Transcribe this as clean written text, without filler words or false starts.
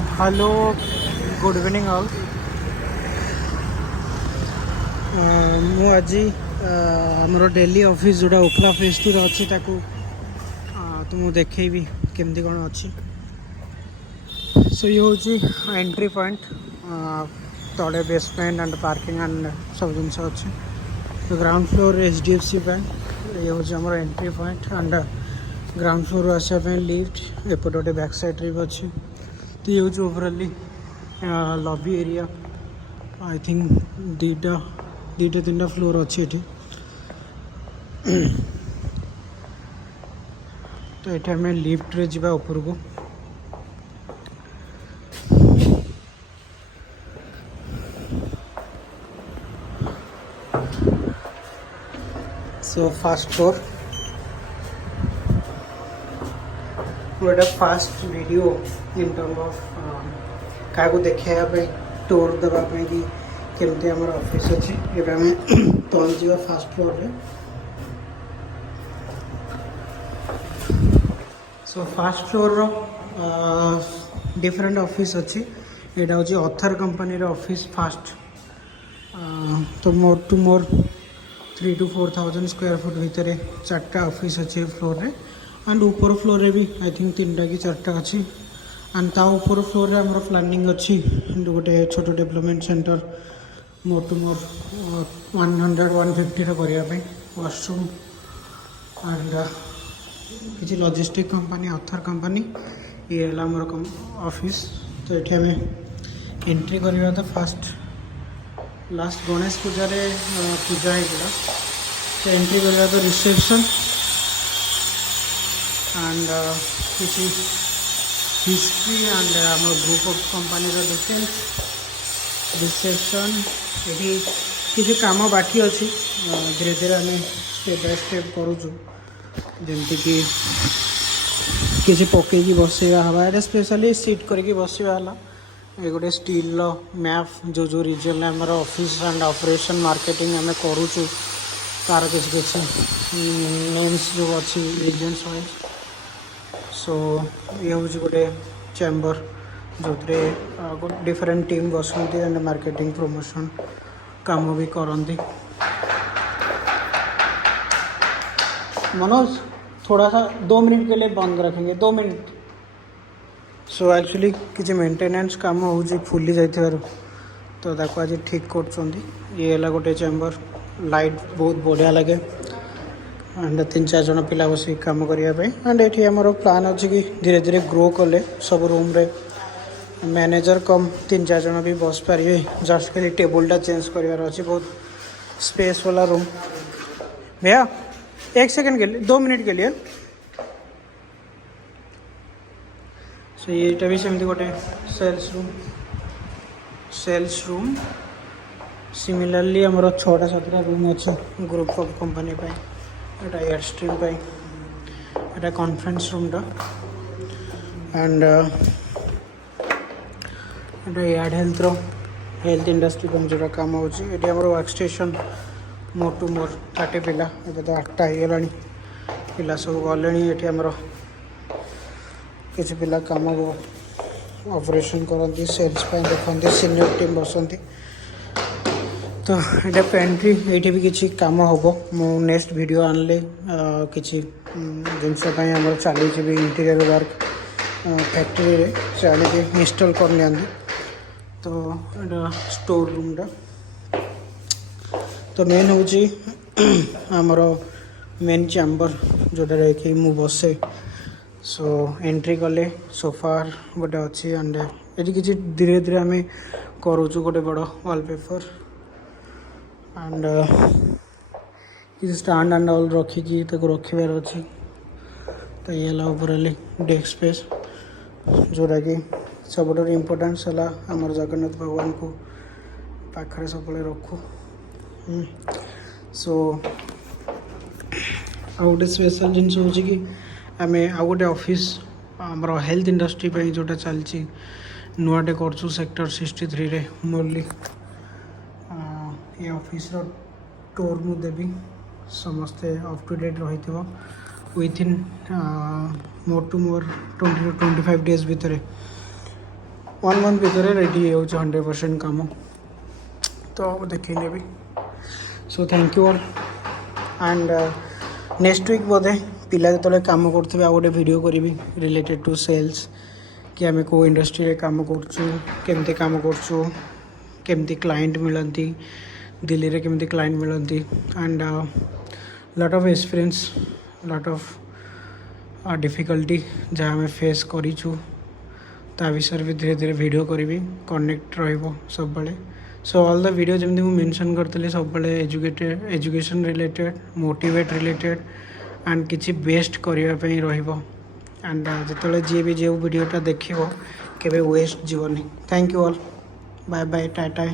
Hello good evening all. मु आज आमर डेली ऑफिस जोड़ा ओखला फेज 2 अच्छी तुमको देखी केमती कौन अच्छी। सो ये हूँ एंट्री पॉइंट तले बेसमेंट एंड पार्किंग एंड सब जिन अच्छे। तो ग्राउंड फ्लोर HDFC बैंक ये हूँ आम entry point and ground floor आसापी लिफ्ट एपटे गोटे बैक साइड भी अच्छी। तो ये हूँ ओवरअली लॉबी एरिया। आई थिंक दुईटा तीन फ्लोर अच्छी एठी। तो ये आम लिफ्ट रे जा ऊपर को। सो फास्ट फ्लोर गोटे fast video in term of क्या देखा टूर देवाई कि केमती आम ऑफिस अच्छी। ये आम तल जा फास्ट फ्लोर रे। सो फास्ट फ्लोर रो डिफरेंट ऑफिस अच्छी। यहाँ हूँ ऑथर कंपनी ऑफिस फास्ट। तो मोर टू मोर 3,000 to 4,000 स्क्वायर फुट भितर 4टा ऑफिस अच्छे फ्लोर रे। एंड ऊपर फ्लोर रे भी आई थिंक 3टा कि 4टा अच्छी। एंड ता ऊपर फ्लोर रे हमर प्लानिंग अच्छी गोटे छोट डेवलपमेंट सेंटर मोर टू मोर 100-150 करने वाशरूम एंड किसी लॉजिस्टिक कंपनी ऑथर कंपनी ये मोर ऑफिस। तो ये आम एंट्री करवा तो फास्ट लास्ट गणेश पूजा रे पूजा होता। तो एंट्री करवा तो रिसेप्शन एंड किसी हिस्ट्री एंड आम group of company details reception. ये किसी काम बाकी अच्छी धीरे धीरे आम स्टेप बाय स्टेप करूँ जमती कि किसी पकईकी बसवा हवा। ये स्पेशली सीट करके बसवा है। ये गोटे स्टील मैप जो जो रिजन आम ऑफिस एंड ऑपरेशन मार्केटिंग आम करूँ तार किसी नेम्स जो अच्छी रीजन्स वाइज। सो ये हूँ गोटे चैम्बर जो डिफरेंट टीम बसती एंड मार्केटिंग प्रमोशन काम भी करती। मनोज थोड़ा सा 2 मिनट के लिए बंद रखेंगे, 2 मिनट। सो एक्चुअली किसी मेंटेनेंस काम हो फुली जाइए तो आज ठीक कर। ये गोटे चैम्बर लाइट बहुत बढ़िया लगे एंड 3-4 जन पिला बस कम करने। एंड ये आमर प्लान अच्छी कि धीरे धीरे ग्रो कले सब रूम रे मैनेजर कम 3-4 जन भी बस पारे। जस्ट खाली टेबलटा चेंज करार अच्छी। बहुत स्पेस वाला रूम। भैया 1 सेकंड के लिए 2 मिनट के लिए। सो ये भी सेमती गोटे सेल्स रूम सिमिलरली आमर 6-7टा रूम अच्छे ग्रुप ऑफ कंपनी पे। एटा एयरस्ट्रीम पे एटा कॉन्फ्रेंस रूम टा and Etah add health industry पे जो काम होची। एटी आमर वर्क स्टेशन मोर टू मोर 30 पिला ए तो 8टा हो पिला सब गले। ये आमर किसी पिला काम ऑपरेशन करती सेल्स पे देखते सीनियर टीम बसती। तो ये पेंट्री ये भी किसी काम हम मु नेक्स्ट वीडियो आनले किसी जिनस चली भी इंटीरियर वर्क फैक्ट्री रे चली इंस्टॉल कर लिया। तो ये स्टोर रूमटा। तो मेन हूँ आमर मेन चैम्बर जोटा कि मु बसे। सो एंट्री कले सोफार गोटे अच्छी एंड ये किसी धीरे धीरे आम करूँ गोटे बड़ वॉलपेपर एंड किसी स्टैंड एंड ऑल रखिकी रखार अच्छी। तो ये ओवरअली डेस्क स्पेस जोटा कि सब इम्पोर्टेंस है आमर जगन्नाथ भगवान को पाखे सब रखू। सो आ गोटे स्पेशल जिन हूँ कि आम आ गोटे ऑफिस आमर हेल्थ इंडस्ट्री पे जोटा चलती नुआटे कर सेक्टर 63 रे मुरली। ये ऑफिस टूर मु देवी समस्ते अप टू डेट रही within more to more 20 to 25 days भितर वन मंथ भितर रेडी हो 100% काम तो देखी नेबी so thank you all and next week बोधे पिला जो कम करते आ गोटे वीडियो करी रिलेटेड टू सेल्स कि आम को इंडस्ट्री रे काम करमती काम करमती क्लाइंट मिलती दिल्ली रे केमती क्लाइंट मिलती and lot of experience lot of difficulty जहाँ आम फेस करूँ ता विषय भी धीरे धीरे वीडियो करी कनेक्ट रहिबो सब बेले सो ऑल द वीडियो जमी मुझे मेंशन करते सब बेले education related motivate related and किसी बेस्ट करने रहिबो एंड जो जी भी जो वीडियोटा देखो केबे वेस्ट जीवनी thank you all bye bye Tata.